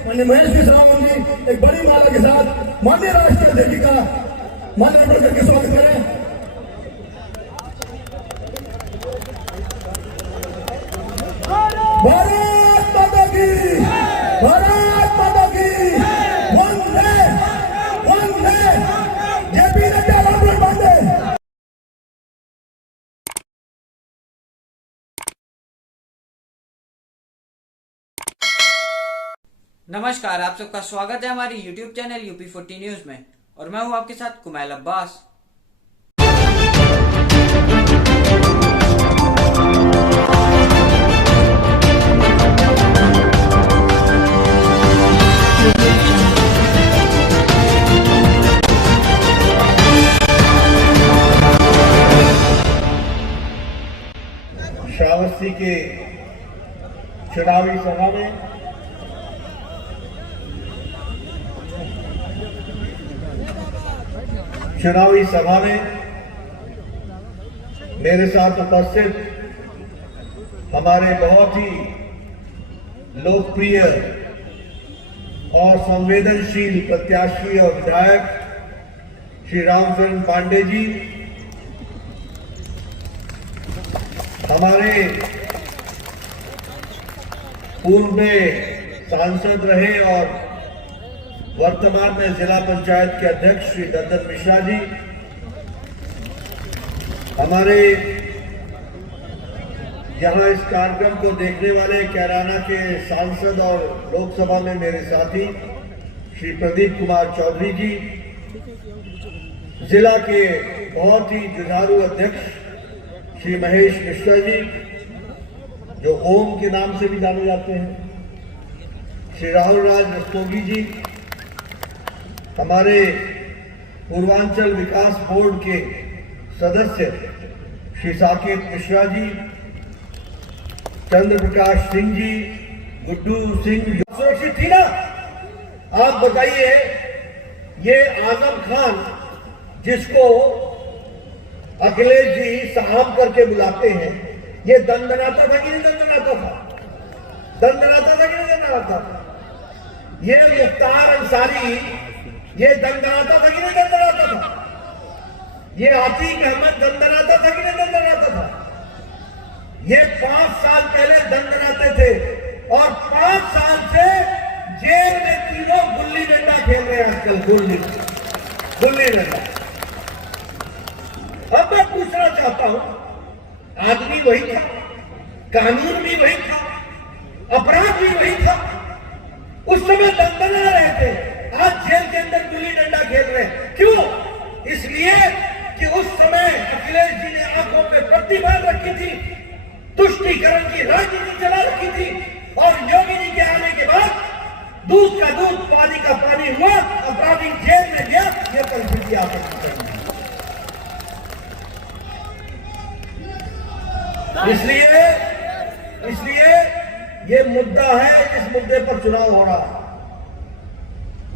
माननीय महेश विश्राम जी एक बड़ी माला के साथ माननीय राष्ट्रीय अध्यक्ष का माल्यार्पण करके स्वागत करें। भारत माता की, भारत माता की, वंदे वंदे, जेपी नड्डा राहुल गांधी। नमस्कार, आप सबका स्वागत है हमारी YouTube चैनल UP40 न्यूज में और मैं हूं आपके साथ कुमैल अब्बास। श्रावस्ती के चुनावी सभा में मेरे साथ उपस्थित हमारे बहुत ही लोकप्रिय और संवेदनशील प्रत्याशी और विधायक श्री रामचरण पांडे जी, हमारे पूर्व में सांसद रहे और वर्तमान में जिला पंचायत के अध्यक्ष श्री ददन मिश्रा जी, हमारे यहां इस कार्यक्रम को देखने वाले कैराना के सांसद और लोकसभा में मेरे साथी श्री प्रदीप कुमार चौधरी जी, जिला के बहुत ही जुझारू अध्यक्ष श्री महेश मिश्रा जी, जो ओम के नाम से भी जाने जाते हैं, श्री राहुल राज रस्तोगी जी, हमारे पूर्वांचल विकास बोर्ड के सदस्य श्री साकेत मिश्रा जी, चंद्र प्रकाश सिंह जी, गुड्डू सिंह। सुरक्षित थी ना? आप बताइए, ये आजम खान जिसको अखिलेश जी साहब करके बुलाते हैं, ये दंदनाता था कि नहीं दंदनाता था? दंदनाता था कि नहीं दंदनाता था? ये मुख्तार अंसारी ये दंदनाता था कि नहीं दंदनाता था? ये आतिक अहमद दंदनाता था कि नहीं दंदनाता था? ये 5 साल पहले दंदनाते थे और 5 साल से जेल में तीनों गुल्ली डंडा खेल रहे हैं आजकल। गुल्ली डंडा। अब मैं पूछना चाहता हूं, आदमी वही था, कानून भी वही था, अपराध भी वही था। उस समय दंदना रहे थे, आज जेल के अंदर गुल्ली डंडा खेल रहे हैं। क्यों? इसलिए कि उस समय अखिलेश जी ने आंखों पे पट्टी बांध रखी थी, तुष्टीकरण की राजनीति चला रखी थी और योगी जी के आने के बाद दूध का दूध पानी का पानी हुआ, अपराधी जेल में गया। यह परिस्थिति आ सकती है। इसलिए ये मुद्दा है, इस मुद्दे पर चुनाव हो रहा है।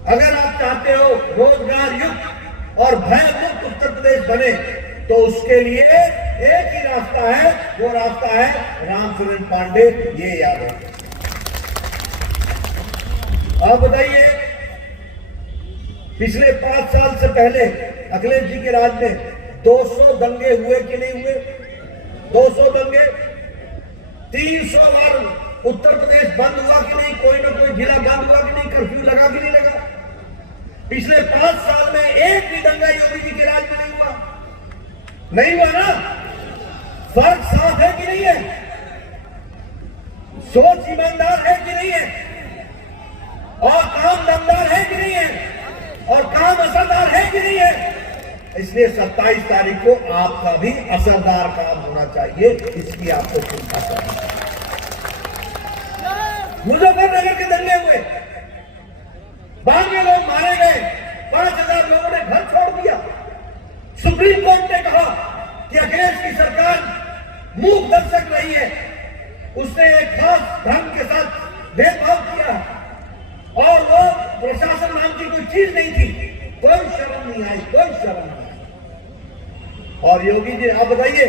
अगर आप चाहते हो रोजगार युक्त और भय मुक्त उत्तर प्रदेश बने, तो उसके लिए एक ही रास्ता है, वो रास्ता है रामचरण पांडे। ये याद है। आप बताइए, पिछले 5 साल से पहले अखिलेश जी के राज में 200 दंगे हुए कि नहीं हुए? 200 दंगे, 300 बार उत्तर प्रदेश बंद हुआ कि नहीं? कोई ना कोई जिला बंद हुआ कि नहीं? कर्फ्यू लगा कि नहीं लगा? पिछले 5 साल में एक भी दंगा योगी जी के राज में नहीं हुआ। नहीं हुआ ना? फर्क साफ है कि नहीं है? सोच ईमानदार है कि नहीं है? और काम दमदार है कि नहीं है? और काम असरदार है कि नहीं है? इसलिए 27 तारीख को आपका भी असरदार काम होना चाहिए, इसकी आपको चिंता करनी चाहिए। मुजफ्फरनगर के दंगे हुए, बाकी लोग मारे गए, 5000 लोगों ने घर छोड़ दिया। सुप्रीम कोर्ट ने कहा कि अखिलेश की सरकार मूक दर्शक रही है, उसने एक खास ढंग के साथ भेदभाव किया और वो प्रशासन नाम की कोई चीज नहीं थी। कोई शर्म नहीं आई, कोई शर्म नहीं आई। और योगी जी, आप बताइए,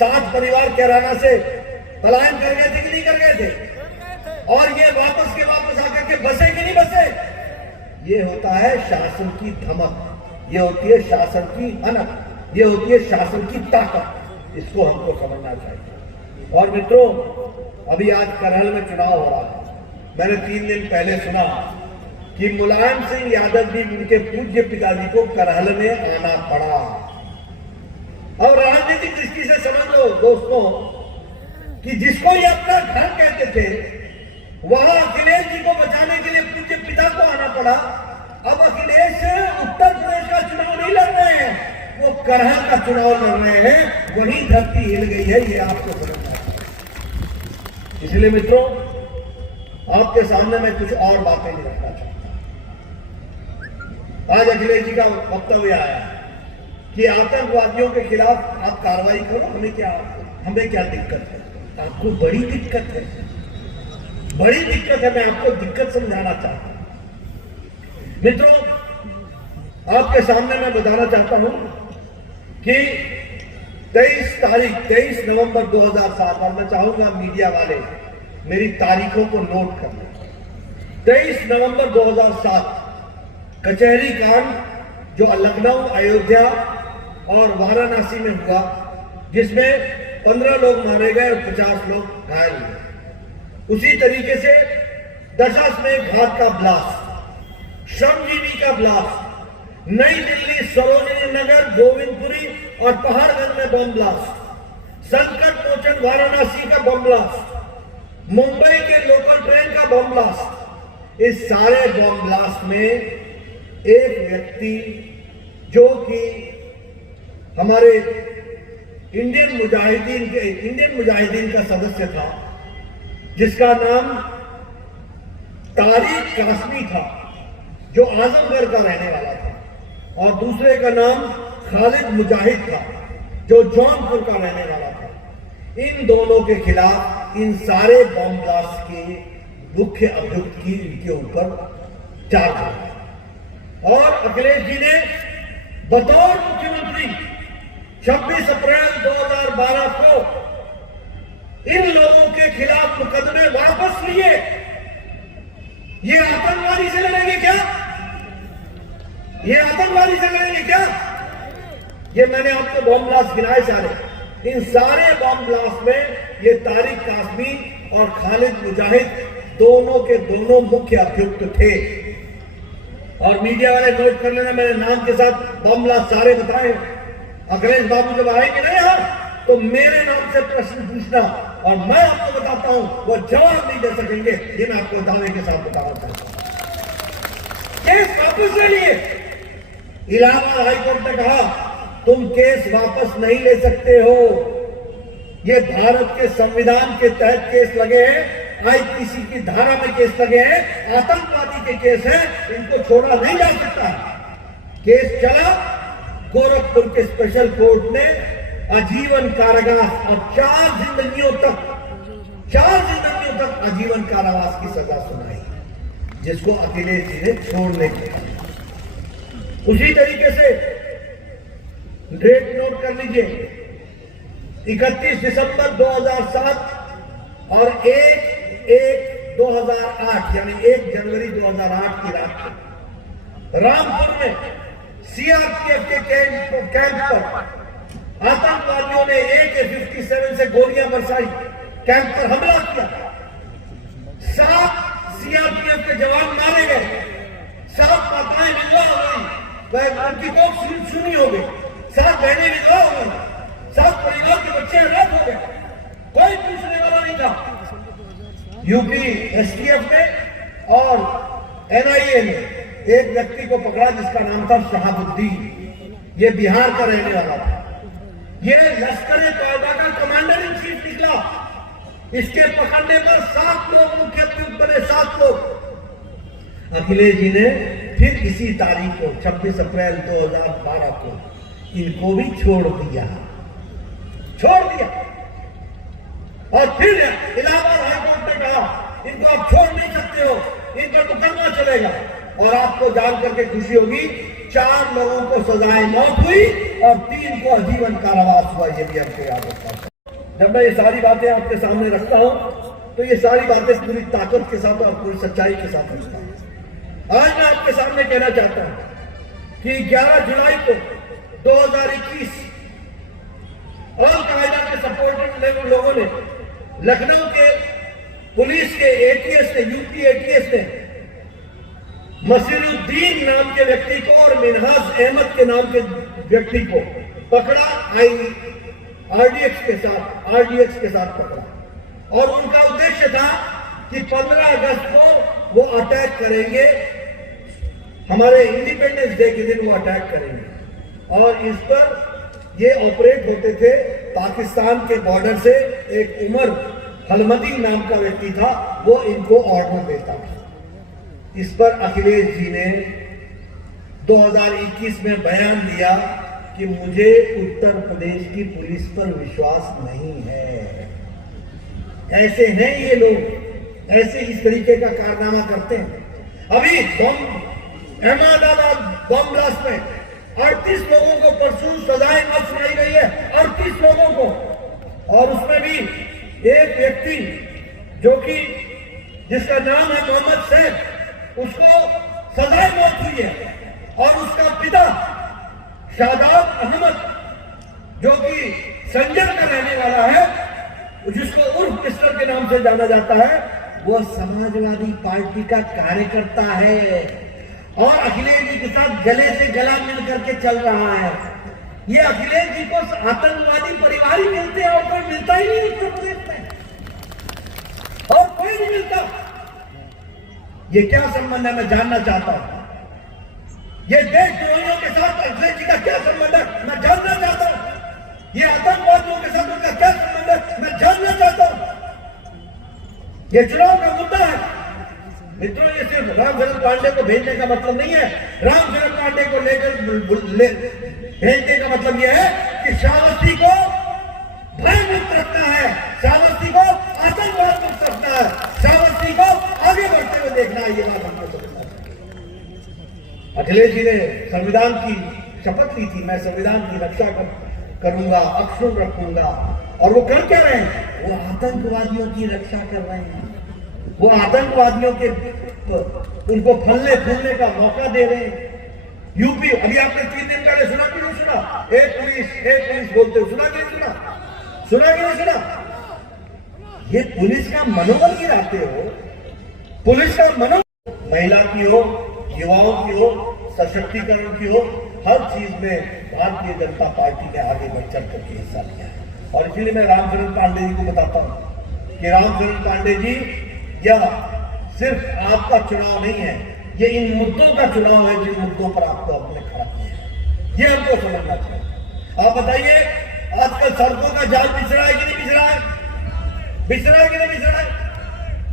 7 परिवार कैराना से पलायन कर गए थे कि नहीं कर गए थे? और ये वापस आकर के बसे कि नहीं ये होता है शासन की धमक, ये होती है शासन की अनक, ये होती है शासन की ताकत। इसको हमको समझना चाहिए। और मित्रों, अभी आज करहल में चुनाव हो रहा है। मैंने 3 दिन पहले सुना कि मुलायम सिंह यादव जी, उनके पूज्य पिताजी को करहल में आना पड़ा। और राजनीतिक दृष्टि से समझ लो दोस्तों कि जिसको ये अपना घर कहते थे, वहां अखिलेश जी को बचाने के लिए पूज्य पिता को आना पड़ा। अब अखिलेश उत्तर प्रदेश का चुनाव नहीं लड़ रहे हैं, वो करहल का चुनाव लड़ रहे हैं। वही धरती हिल गई है, ये आपको समझना है। इसलिए मित्रों, आपके सामने मैं कुछ और बातें नहीं रखना चाहता। आज अखिलेश जी का वक्तव्य आया कि आतंकवादियों के खिलाफ आप कार्रवाई करो, हमें क्या दिक्कत है? आपको बड़ी दिक्कत है, बड़ी दिक्कत है। मैं आपको दिक्कत समझाना चाहता हूं। मित्रों, आपके सामने मैं बताना चाहता हूं कि 23 नवंबर 2007, और मैं चाहूंगा मीडिया वाले मेरी तारीखों को नोट कर लें। 23 नवंबर 2007 कचहरी कांड जो लखनऊ, अयोध्या और वाराणसी में हुआ, जिसमें 15 लोग मारे गए और 50 लोग घायल हुए। उसी तरीके से दशाश्वमेध घाट का ब्लास्ट, श्रमजीवी का ब्लास्ट, नई दिल्ली, सरोजनी नगर, गोविंदपुरी और पहाड़गंज में बम ब्लास्ट, संकट मोचन वाराणसी का बम ब्लास्ट, मुंबई के लोकल ट्रेन का बम ब्लास्ट। इस सारे बम ब्लास्ट में एक व्यक्ति जो कि हमारे इंडियन मुजाहिदीन का सदस्य था, जिसका नाम तारिक कासमी था, जो आजमगढ़ का रहने वाला था, और दूसरे का नाम खालिद मुजाहिद था, जो जौनपुर का रहने वाला था। इन दोनों के खिलाफ इन सारे बम ब्लास्ट के मुख्य अभियुक्त की इनके ऊपर चार्ज है। और अखिलेश जी ने बतौर मुख्यमंत्री 26 अप्रैल 2012 को इन लोगों के खिलाफ मुकदमे वापस लिए। ये आतंकवादी से लड़ेंगे क्या? ये आतंकवादी से लड़ेंगे क्या? ये मैंने आपको बम ब्लास्ट गिनाए सारे। इन सारे बम ब्लास्ट में ये तारिक कासमी और खालिद मुजाहिद दोनों के दोनों मुख्य अभियुक्त थे। और मीडिया वाले नोट कर लेना, मैंने नाम के साथ बम ब्लास्ट सारे बताए। अखिलेश बाबू जब आएंगे ना यहाँ, तो मेरे नाम से प्रश्न पूछना, और मैं आपको बताता हूं वो जवाब नहीं दे सकेंगे। ये मैं आपको दावे के साथ बताना चाहता हूं। केस वापस ले लिए। इलाहाबाद हाईकोर्ट ने कहा तुम केस वापस नहीं ले सकते हो, ये भारत के संविधान के तहत केस लगे हैं, आईपीसी की धारा में केस लगे हैं, आतंकवादी के केस हैं, इनको छोड़ा नहीं जा सकता। केस चला, गोरखपुर के स्पेशल कोर्ट ने आजीवन कारावास और 4 जिंदगियों तक आजीवन कारावास की सजा सुनाई, जिसको अखिलेश जी ने छोड़ने की। उसी तरीके से डेट नोट कर लीजिए, 31 दिसंबर 2007 और 1/1/2008 यानी 1 जनवरी 2008 की रात को रामपुर में सीआरपीएफ के कैंप पर आतंकवादियों ने AK-57 से गोलियां बरसाई, कैंप पर हमला किया। 7 सीआरपीएफ के जवान मारे गए, 7 माताएं विधवा हो गई, उनकी कोख सुनी हो गई, 7 बहनें विधवा हो गई, 7 परिवार के बच्चे अनाथ हो गए, कोई पूछने वाला नहीं था। यूपी एसटीएफ ने और एनआईए ने एक व्यक्ति को पकड़ा जिसका नाम था शहाबुद्दीन, ये बिहार का रहने वाला था। ये लश्कर-ए-तौबा का कमांडर इन चीफ निकला। इसके पकड़ने पर 7 लोग मुख्य अभियुक्त बने, 7 लोग। अखिलेश जी ने फिर इसी तारीख को 26 अप्रैल 2012 को इनको भी छोड़ दिया। और फिर इलाहाबाद हाईकोर्ट ने कहा इनको आप छोड़ नहीं सकते हो, इन पर मुकदमा चलेगा। और आपको जान करके खुशी होगी, 4 लोगों को सजाए मौत हुई और 3 को आजीवन कारावास हुआ। ये भी आपको याद रखना है। जब मैं ये सारी बातें आपके सामने रखता हूं, तो ये सारी बातें पूरी ताकत के साथ और पूरी सच्चाई के साथ रखता हूं। आज मैं आपके सामने कहना चाहता हूं कि 11 जुलाई को 2021 अल कायदा के सपोर्टेड लोगों ने लखनऊ के पुलिस के एटीएस ने, यूपी एटीएस ने मसीरुद्दीन नाम के व्यक्ति को और मिनहाज अहमद के नाम के व्यक्ति को पकड़ा, आरडीएक्स के साथ पकड़ा। और उनका उद्देश्य था कि 15 अगस्त को वो अटैक करेंगे, हमारे इंडिपेंडेंस डे के दिन वो अटैक करेंगे। और इस पर ये ऑपरेट होते थे पाकिस्तान के बॉर्डर से। एक उमर हलमदी नाम का व्यक्ति था, वो इनको ऑर्डर देता था। इस पर अखिलेश जी ने 2021 में बयान दिया कि मुझे उत्तर प्रदेश की पुलिस पर विश्वास नहीं है। ऐसे हैं ये लोग, ऐसे इस तरीके का कारनामा करते हैं। अभी अहमदाबाद बम ब्लास्ट में 38 लोगों को परसों सजाएं मौत सुनाई गई है, 38 लोगों को। और उसमें भी एक व्यक्ति जो कि जिसका नाम है मोहम्मद सैफ, उसको सजाए मौत हुई है। और उसका पिता शादाब अहमद जो कि संजर का रहने वाला है, जिसको उर्फ पिस्टल के नाम से जाना जाता है, वो समाजवादी पार्टी का कार्यकर्ता है और अखिलेश जी के साथ गले से गला मिल करके चल रहा है। ये अखिलेश जी को आतंकवादी परिवार ही मिलते हैं और कोई मिलता ही नहीं उत्तर प्रदेश में, और कोई नहीं मिलता। ये क्या संबंध है, मैं जानना चाहता हूं। ये देशद्रोहियों के साथ अखिलेश जी का क्या संबंध है, मैं जानना चाहता हूं। ये आतंकवादियों के साथ उनका क्या संबंध है, मैं जानना चाहता हूं। ये चुनाव का मुद्दा है मित्रों। ये सिर्फ रामचरण पांडे को भेजने का मतलब नहीं है। रामचरण पांडे को लेकर भेजने का मतलब यह है कि श्रावस्ती को भयमुक्त रखना है, श्रावस्ती को आतंकवाद मुक्त रखना है, श्रावस्ती को आगे बढ़ते हुए देखना है। ये बात हमको समझना है। अखिलेश जी ने संविधान की शपथ ली थी, मैं संविधान की रक्षा करूंगा, अक्षुण्ण रखूंगा। और वो कर क्या रहे हैं? वो आतंकवादियों की रक्षा कर रहे हैं। वो आतंकवादियों के उनको फलने फूलने का मौका दे रहे हैं। यूपी अभी आपने 3 दिन पहले सुना कि नहीं सुना? एक पुलिस बोलते हो, सुना कि नहीं सुना? ये पुलिस का मनोबल गिराते हो, पुलिस का मनोबल, महिला की हो, युवाओं की हो, सशक्तिकरण की हो, हर चीज में भारतीय जनता पार्टी ने आगे बढ़ चढ़ करके हिस्सा लिया है। और इसलिए मैं रामचरण पांडे जी को बताता हूं कि रामचरण पांडे जी, यह सिर्फ आपका चुनाव नहीं है, ये इन मुद्दों का चुनाव है जिन मुद्दों पर आपको अपने खड़ा किया है। ये हमको समझना चाहिए। आप बताइए, आजकल सड़कों का जाल बिछ रहा है कि नहीं बिछ रहा है? बिछ रहा है कि नहीं बिछ रहा है?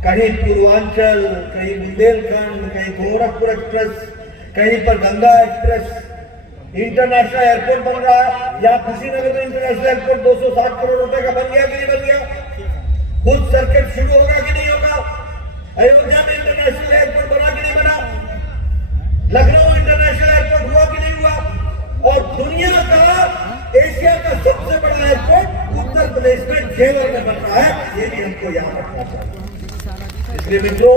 कहीं पूर्वांचल, कहीं बुंदेलखंड, कहीं गोरखपुर एक्सप्रेस, कहीं पर गंगा एक्सप्रेस, इंटरनेशनल एयरपोर्ट बन रहा है। या कुशीनगर इंटरनेशनल एयरपोर्ट 260 करोड़ रुपए का बन गया कि नहीं बन गया? बुध सर्किट शुरू होगा कि नहीं होगा? अयोध्या में इंटरनेशनल एयरपोर्ट बना कि नहीं बना? लखनऊ इंटरनेशनल एयरपोर्ट हुआ कि नहीं हुआ? और दुनिया का, एशिया का सबसे बड़ा एयरपोर्ट उत्तर प्रदेश में जेवर में बन रहा है। ये भी हमको याद रखना चाहिए। इसलिए मित्रों,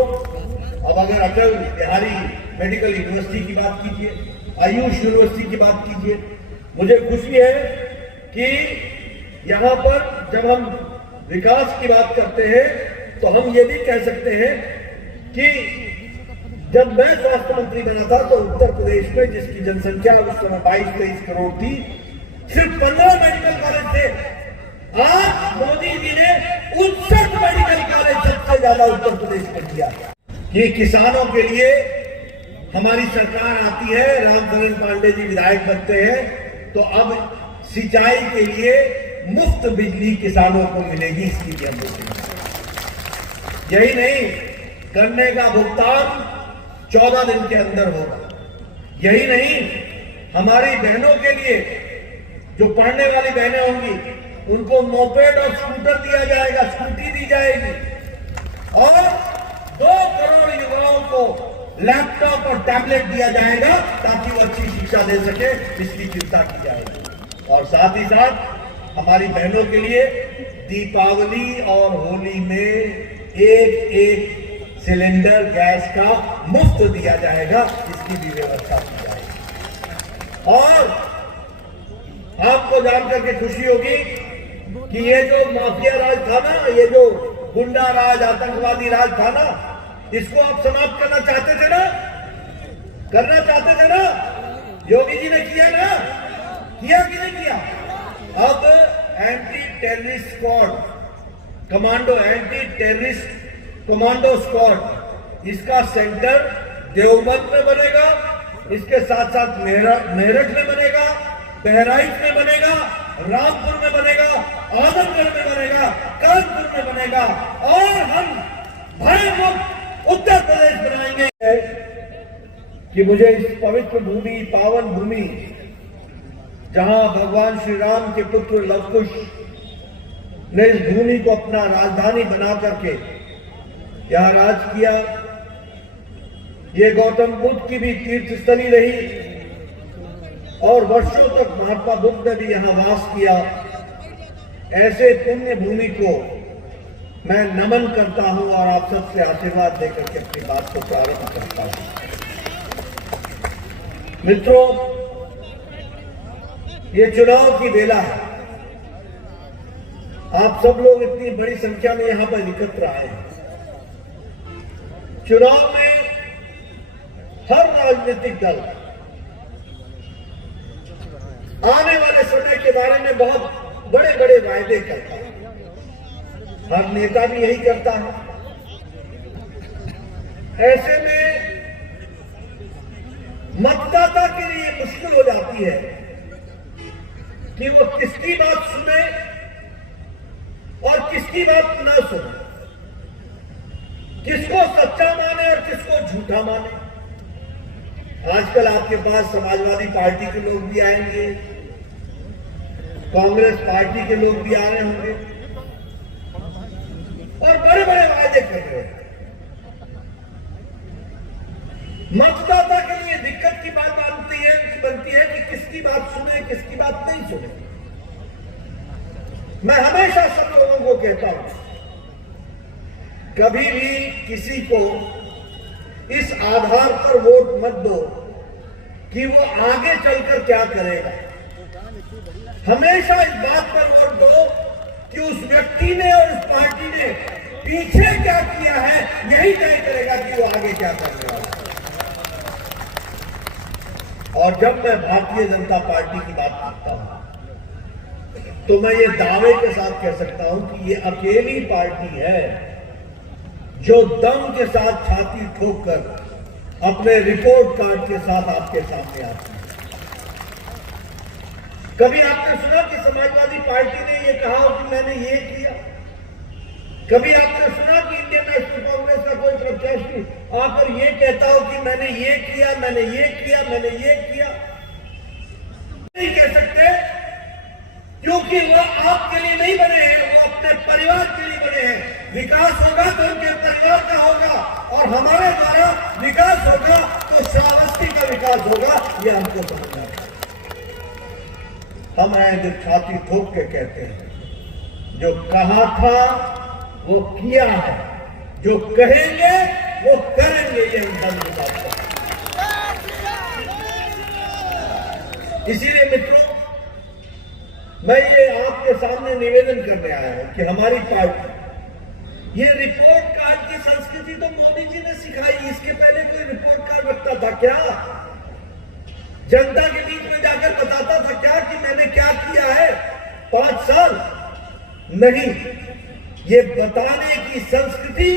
अब अगर अटल बिहारी मेडिकल यूनिवर्सिटी की बात कीजिए, आयुष यूनिवर्सिटी की बात कीजिए, मुझे खुशी है कि यहां पर जब हम विकास की बात करते हैं तो हम ये भी कह सकते हैं कि जब मैं स्वास्थ्य मंत्री बना था तो उत्तर प्रदेश में, जिसकी जनसंख्या उस समय 22-23 करोड़ थी, सिर्फ 15 मेडिकल कॉलेज थे। आज मोदी जी ने 59 मेडिकल कॉलेज सबसे ज्यादा उत्तर प्रदेश में दिया। ये किसानों के लिए हमारी सरकार आती है, रामचरण पांडे जी विधायक बनते हैं, तो अब सिंचाई के लिए मुफ्त बिजली किसानों को मिलेगी। इसकी भी हम यही नहीं, गन्ने का भुगतान 14 दिन के अंदर होगा। यही नहीं, हमारी बहनों के लिए, जो पढ़ने वाली बहनें होंगी, उनको मोपेड और स्कूटर दिया जाएगा, स्कूटी दी जाएगी। और 2 करोड़ युवाओं को लैपटॉप और टैबलेट दिया जाएगा ताकि वो अच्छी शिक्षा दे सके, इसकी चिंता की जाएगी। और साथ ही साथ हमारी बहनों के लिए दीपावली और होली में एक सिलेंडर गैस का मुफ्त दिया जाएगा, इसकी भी व्यवस्था की जाएगी। और आपको जानकर के खुशी होगी कि ये जो माफिया राज था ना, ये जो गुंडा राज, आतंकवादी राज था ना, इसको आप समाप्त करना चाहते थे ना, करना चाहते थे ना, योगी जी ने किया ना, किया कि नहीं किया? अब anti terrorist squad commando, anti terrorist commando squad, इसका सेंटर देवबंद में बनेगा, इसके साथ साथ मेरठ में बनेगा, बहराइच में बनेगा, रामपुर में बनेगा, आजमगढ़ में बनेगा, कानपुर में बनेगा, और हम भयमुक्त उत्तर प्रदेश बनाएंगे। कि मुझे इस पवित्र भूमि, पावन भूमि, जहां भगवान श्री राम के पुत्र लवकुश ने इस भूमि को अपना राजधानी बना करके यहां राज किया, ये गौतम बुद्ध की भी तीर्थ स्थली रही और वर्षों तक महात्मा बुद्ध ने भी यहां वास किया। ऐसे पुण्य भूमि को मैं नमन करता हूं और आप सबसे आशीर्वाद देकर के अपनी बात को प्रारंभ करता हूं। मित्रों, ये चुनाव की बेला है। आप सब लोग इतनी बड़ी संख्या में यहां पर एकत्र आए हैं। चुनाव में हर राजनीतिक दल आने वाले समय के बारे में बहुत बड़े बड़े वायदे करता है। हर नेता भी यही करता है। ऐसे में मतदाता के लिए मुश्किल हो जाती है कि वो किसकी बात सुने और किसकी बात न सुने, किसको सच्चा माने और किसको झूठा माने। आजकल आपके पास समाजवादी पार्टी के लोग भी आएंगे, कांग्रेस पार्टी के लोग भी आ रहे होंगे और बड़े बड़े वायदे कर रहे हैं। मतदाता के लिए दिक्कत की बात बनती है कि किसकी बात सुने, किसकी बात नहीं सुने। मैं हमेशा सब लोगों को कहता हूं, कभी भी किसी को इस आधार पर वोट मत दो कि वो आगे चलकर क्या करेगा। हमेशा इस बात पर वोट दो कि उस व्यक्ति ने और उस पार्टी ने पीछे क्या किया है, यही तय करेगा कि वो आगे क्या करने वाला है। और जब मैं भारतीय जनता पार्टी की बात करता हूं तो मैं ये दावे के साथ कह सकता हूं कि ये अकेली पार्टी है जो दम के साथ छाती ठोककर अपने रिपोर्ट कार्ड के साथ आपके सामने आती है। कभी आपने सुना कि समाजवादी पार्टी ने ये कहा कि मैंने ये किया? कभी आपने सुना कि इंडियन नेशनल कांग्रेस का कोई प्रत्याशी आकर ये कहता हो कि मैंने ये किया, मैंने ये किया, मैंने ये किया? नहीं कह सकते, क्योंकि वो आपके लिए नहीं बने हैं, वो अपने परिवार के लिए बने हैं। विकास होगा तो उनके परिवार का होगा और हमारे द्वारा विकास होगा तो श्रावस्ती का विकास होगा, ये हमको समझना है। हम हैं जो छाती ठोक के कहते हैं, जो कहा था वो किया है, जो कहेंगे वो करेंगे, ये हम सब बात है। इसीलिए मित्रों, मैं ये आपके सामने निवेदन करने आया हूं कि हमारी पार्टी, ये रिपोर्ट कार्ड की संस्कृति तो मोदी जी ने सिखाई। इसके पहले कोई रिपोर्ट कार्ड रखता था क्या? जनता के बीच में जाकर बताता था क्या कि मैंने क्या किया है 5 साल? नहीं, ये बताने की संस्कृति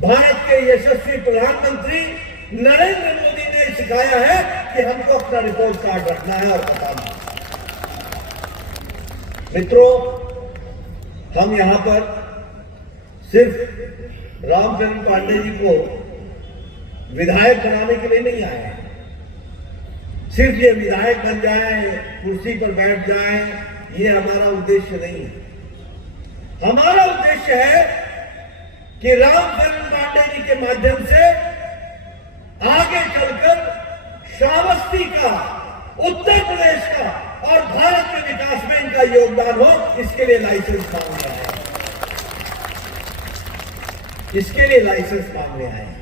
भारत के यशस्वी प्रधानमंत्री नरेंद्र मोदी ने सिखाया है कि हमको अपना रिपोर्ट कार्ड रखना है और बताना है। मित्रों, हम यहां पर सिर्फ रामचंद्र पांडे जी को विधायक बनाने के लिए नहीं आए हैं। सिर्फ ये विधायक बन जाए, कुर्सी पर बैठ जाए, ये हमारा उद्देश्य नहीं है। हमारा उद्देश्य है कि रामचंद्र पांडे जी के माध्यम से आगे चलकर श्रावस्ती का, उत्तर प्रदेश का और भारत के विकास में इनका योगदान हो, इसके लिए लाइसेंस मांग रहा है। इसके लिए लाइसेंस मांगने आए हैं।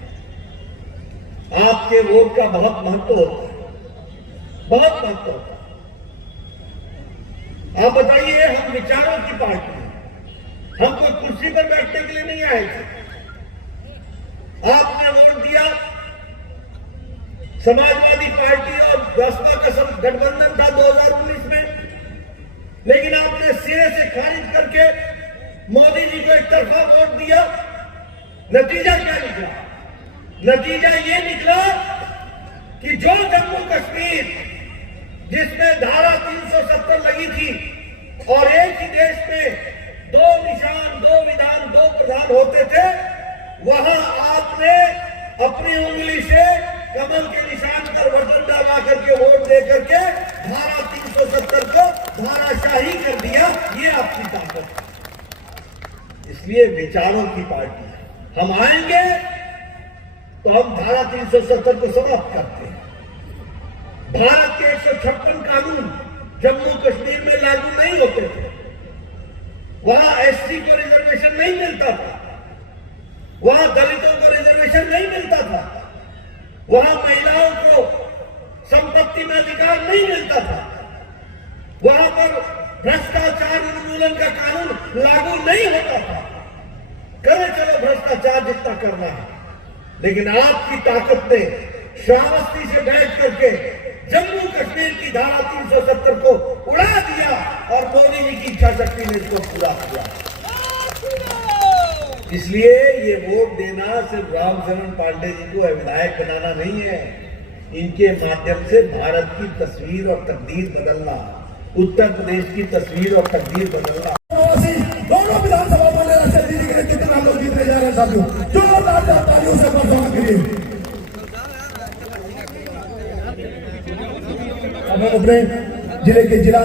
आपके वोट का बहुत महत्व होता है, बहुत महत्व होता है। आप बताइए, हम विचारों की पार्टी हैं, हम कोई कुर्सी पर बैठने के लिए नहीं आए थे। आपने वोट दिया, समाजवादी पार्टी और बसपा का गठबंधन था 2019 में, लेकिन आपने सिरे से खारिज करके मोदी जी को एक तरफा वोट दिया। नतीजा क्या निकला? नतीजा ये निकला कि जो जम्मू कश्मीर जिसमें धारा 370 लगी थी और एक ही देश में 2 निशान, 2 विधान, 2 प्रधान होते थे, वहां आपने अपनी उंगली से कमल के निशान पर बटन दबा करके वोट दे करके धारा 370 को धाराशाही कर दिया। ये आपकी ताकत है। इसलिए विचारों की पार्टी है। हम आएंगे तो हम धारा 370 को समाप्त करते हैं। भारत के 156 कानून जम्मू कश्मीर में लागू नहीं होते थे। वहां एससी को रिजर्वेशन नहीं मिलता था, वहां दलितों को रिजर्वेशन नहीं मिलता था, वहां महिलाओं को संपत्ति में अधिकार नहीं मिलता था, वहां पर भ्रष्टाचार उन्मूलन का कानून लागू नहीं होता था। करें चलो भ्रष्टाचार जितना करना है, लेकिन आपकी ताकत ने श्रावस्ती से बैठ करके जम्मू कश्मीर की धारा 370 को उड़ा दिया और मोदी जी की इच्छा शक्ति ने इसको पूरा किया। इसलिए ये वोट देना सिर्फ रामचरण पांडे जी को विधायक बनाना नहीं है, इनके माध्यम से भारत की तस्वीर और तकदीर बदलना, उत्तर प्रदेश की तस्वीर और तकदीर बदलना। दोनों विधानसभा वाले राष्ट्रीय दीदी के कितना लोग जीतने जा रहे हैं साथियों, जोरदार तालियों से स्वागत करिए। अब हम अपने जिले के जिला